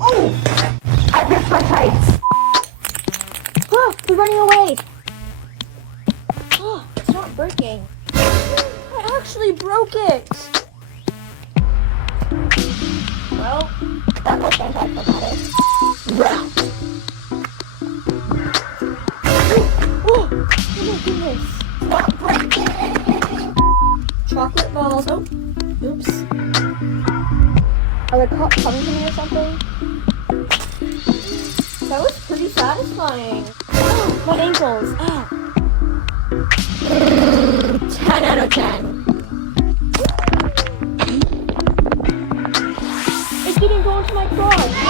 Oh! I ripped my tights! Oh, they're running away! Oh, it's not breaking. I actually broke it! Well, that was anti-dramatic. Oh my goodness! Stop breaking! Chocolate balls. Oh, oops. Are the cops coming to me or something? That was pretty satisfying. Oh, my ankles. Ah. 10 out of 10. It didn't go into my crotch.